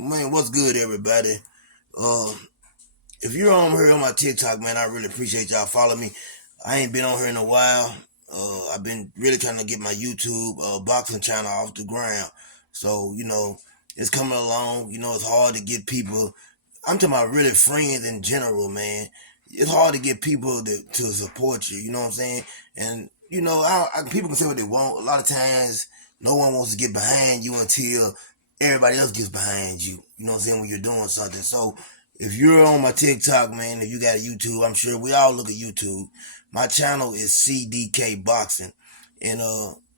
Man, what's good, everybody? Uh, if you're on here on my TikTok, man, I really appreciate y'all following me. I ain't been on here in a while. I've been really trying to get my YouTube boxing channel off the ground. So, it's coming along. It's hard to get people. I'm talking about really friends in general, man. It's hard to get people to support you. You know what I'm saying? And people can say what they want. A lot of times, no one wants to get behind you until everybody else gets behind you. You know what I'm saying? When you're doing something. So if you're on my TikTok, man, if you got a YouTube, I'm sure we all look at YouTube. My channel is CDK Boxing, and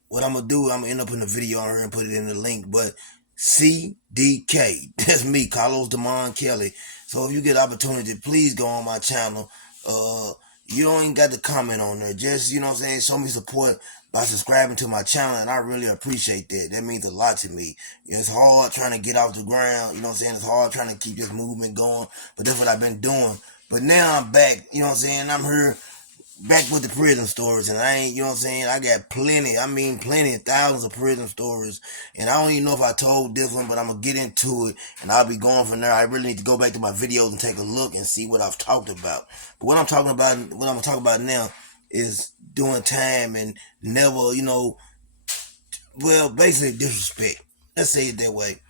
what I'm gonna do, I'm gonna end up in the video on here and put it in the link. But CDK, that's me, Carlos Demond Kelly. So if you get opportunity, please go on my channel. Uh, you don't even got to comment on there. Just show me support by subscribing to my channel, and I really appreciate that. That means a lot to me. It's hard trying to get off the ground, it's hard trying to keep this movement going, but that's what I've been doing. But now I'm back, I'm here back with the prison stories, and I ain't, I got plenty, thousands of prison stories, and I don't even know if I told this one, but I'm gonna get into it, and I'll be going from there. I really need to go back to my videos and take a look and see what I've talked about. But what I'm gonna talk about now is doing time and never, basically disrespect. Let's say it that way.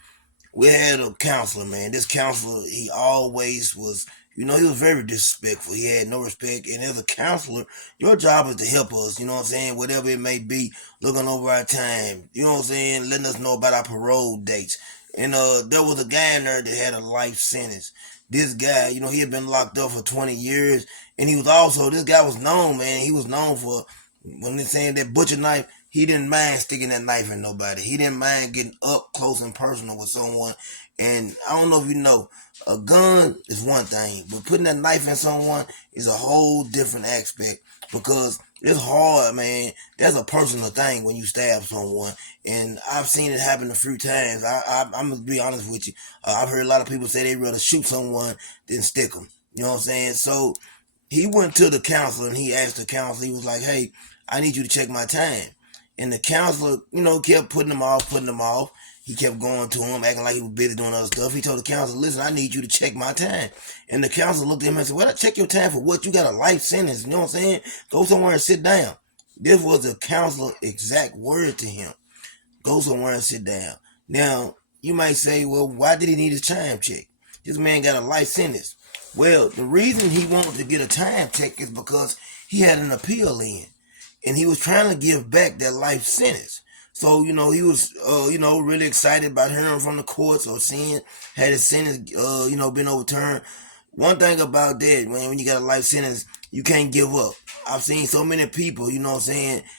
We had a counselor, man. This counselor, he always was, he was very disrespectful. He had no respect. And as a counselor, your job is to help us, whatever it may be, looking over our time, letting us know about our parole dates. And there was a guy in there that had a life sentence. This guy, he had been locked up for 20 years. And this guy was known, man. He was known for, when they're saying that butcher knife, he didn't mind sticking that knife in nobody. He didn't mind getting up close and personal with someone. And I don't know if you know, a gun is one thing, but putting that knife in someone is a whole different aspect, because it's hard, man. That's a personal thing when you stab someone. And I've seen it happen a few times. I'm going to be honest with you. I've heard a lot of people say they'd rather shoot someone than stick them. You know what I'm saying? So he went to the counselor and he asked the counselor, he was like, hey, I need you to check my time. And the counselor, kept putting him off. He kept going to him, acting like he was busy doing other stuff. He told the counselor, listen, I need you to check my time. And the counselor looked at him and said, well, check your time for what? You got a life sentence. You know what I'm saying? Go somewhere and sit down. This was the counselor's exact word to him. Go somewhere and sit down. Now, you might say, well, why did he need his time check? This man got a life sentence. Well, the reason he wanted to get a time check is because he had an appeal in, and he was trying to give back that life sentence. So, he was, really excited about hearing from the courts or seeing had his sentence, been overturned. One thing about that, when you got a life sentence, you can't give up. I've seen so many people,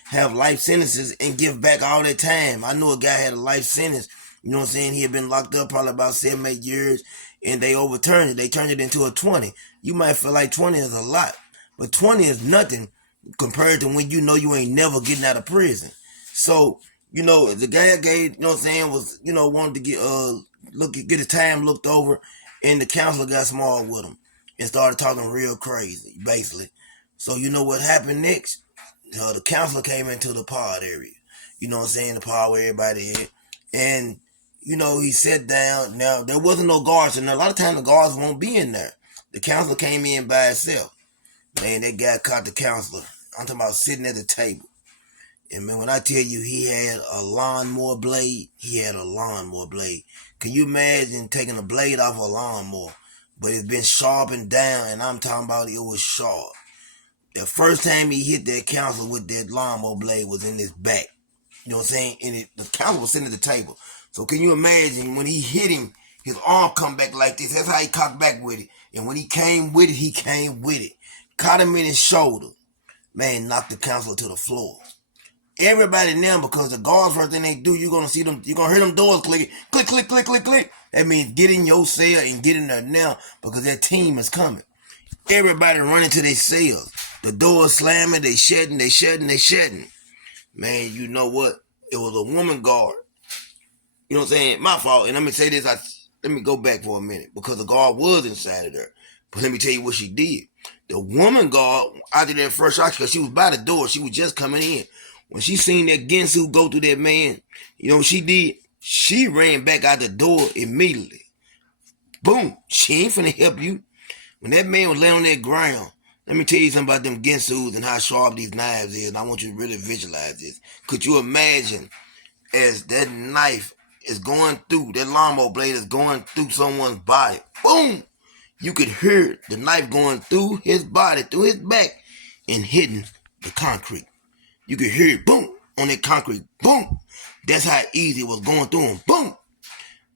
have life sentences and give back all their time. I knew a guy had a life sentence, he had been locked up probably about 7, 8 years, and they overturned it. They turned it into a 20. You might feel like 20 is a lot, but 20 is nothing compared to when you ain't never getting out of prison. So, the guy gave, was, wanted to get his time looked over, and the counselor got small with him and started talking real crazy, basically. So you know what happened next? The counselor came into the pod area. The pod where everybody is. And, he sat down. Now, there wasn't no guards in there. A lot of times the guards won't be in there. The counselor came in by himself. Man, that guy caught the counselor. I'm talking about sitting at the table. And man, when I tell you he had a lawnmower blade, he had a lawnmower blade. Can you imagine taking a blade off a lawnmower? But it's been sharpened down, and I'm talking about it was sharp. The first time he hit that counselor with that lawnmower blade was in his back. You know what I'm saying? And the counselor was sitting at the table. So can you imagine when he hit him, his arm come back like this. That's how he cocked back with it. And when he came with it, he came with it. Caught him in his shoulder. Man, knocked the counselor to the floor. Everybody now, because the guards, first thing they do, you're going to see them, you're going to hear them doors clicking. Click, click, click, click, click. That means get in your cell and get in there now, because that team is coming. Everybody running to their cells. The doors slamming, they shutting, they shutting, they shutting. Man, you know what? It was a woman guard. You know what I'm saying? My fault. And let me say this, let me go back for a minute, because the guard was inside of there. But let me tell you what she did. The woman guard, after that first shot, because she was by the door, she was just coming in. When she seen that Ginsu go through that man, you know what she did? She ran back out the door immediately. Boom. She ain't finna help you. When that man was laying on that ground, let me tell you something about them Gensus and how sharp these knives is, and I want you to really visualize this. Could you imagine as that knife is going through, that lawnmower blade is going through someone's body? Boom! You could hear the knife going through his body, through his back, and hitting the concrete. You could hear it, boom, on that concrete, boom. That's how easy it was going through him, boom.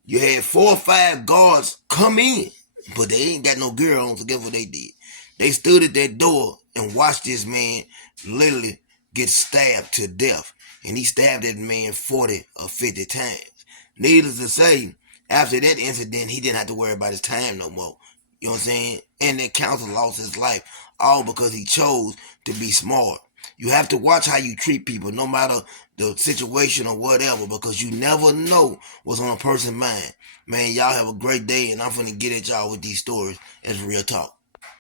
You had 4 or 5 guards come in, but they ain't got no gear on, so guess what they did? They stood at that door and watched this man literally get stabbed to death. And he stabbed that man 40 or 50 times. Needless to say, after that incident, he didn't have to worry about his time no more. You know what I'm saying? And that counsel lost his life, all because he chose to be smart. You have to watch how you treat people, no matter the situation or whatever, because you never know what's on a person's mind. Man, y'all have a great day, and I'm finna get at y'all with these stories. It's real talk.